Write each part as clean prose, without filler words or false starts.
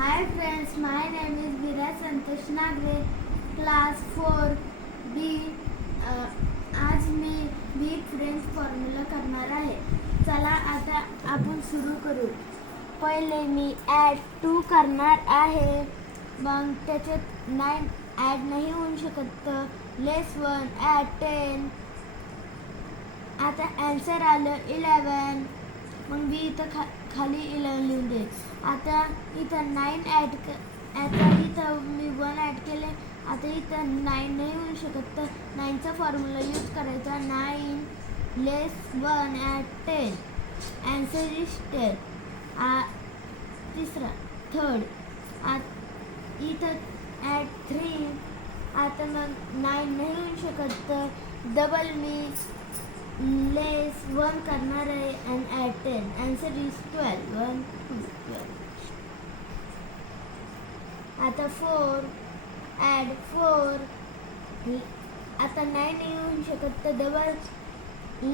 Hi friends, my name is Viraj Santosh Nagre, class 4B. आज मी big French formula करणार आहे. चला आता आपण सुरू करू. पहिले मी ॲड 2 करणार आहे. मग त्याच्यात 9 ॲड नाही होऊ शकत तर लेस 1 ॲड 10. आता आन्सर आलं 11. मग मी इथं खाली 11 लिहून दे. आता इथं 9 आता इथं मी 1 ॲड केले. आता इथं 9 नाही होऊ शकत तर 9चा फॉर्म्युला यूज करायचा. 9 लेस 1 ॲड 10. Answer is 10. तिसरा थर्ड इथं ॲड 3. आता मग 9 नाही होऊ शकत तर डबल मी लेस 1 करणार आहे and add 10. Answer is 12. 1 2 12. आता 4 add 4. आता 9 नाही होऊ शकत तर डबल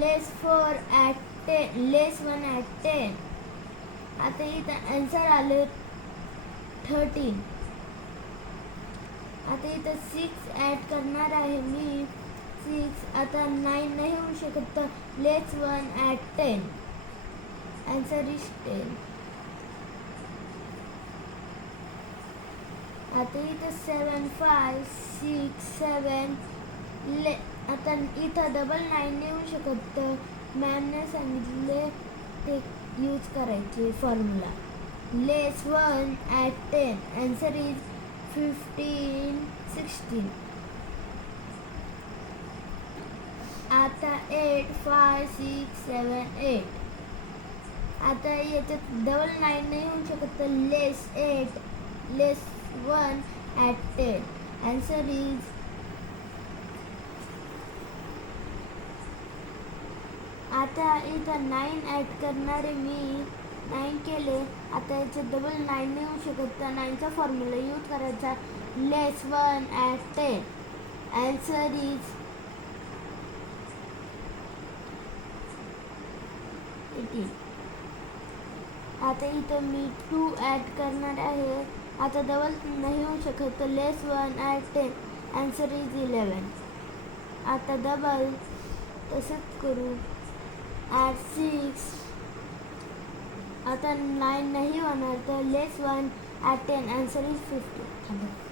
लेस 4 add 10. लेस 1 add 10. आता इथं आन्सर आले 13. आता इथं 6 ॲड करणार आहे मी. 6. आता 9 नाही होऊ शकत तर लेस 1 ॲड 10. Answer is 10. आता इथं 7 5 6 7. आता इथं डबल 9 नाही होऊ शकत तर मॅमने सांगितले ते यूज करायचे formula. Less 1 add 10. Answer is 15 16. आता 8 5 6 7 8. आता याच्यात डबल 9 नाही होऊ शकत तर लेस 8 लेस 1 ॲट 10. आन्सर इज आता इथं 9 ॲड करणारे मी 9 केले. आता याच्यात डबल 9 नाही होऊ शकत तर 9चा फॉर्म्युला यूज करायचा. लेस 1 ॲट 10. Answer is 18. आता इथं मी 2 ॲड करणार आहे. आता डबल नाही होऊ शकत तर लेस 1 ॲट 10. Answer is 11. आता डबल तसंच करू. ॲट 6. आता 9 नाही होणार तर लेस 1 ॲट 10. Answer is 15.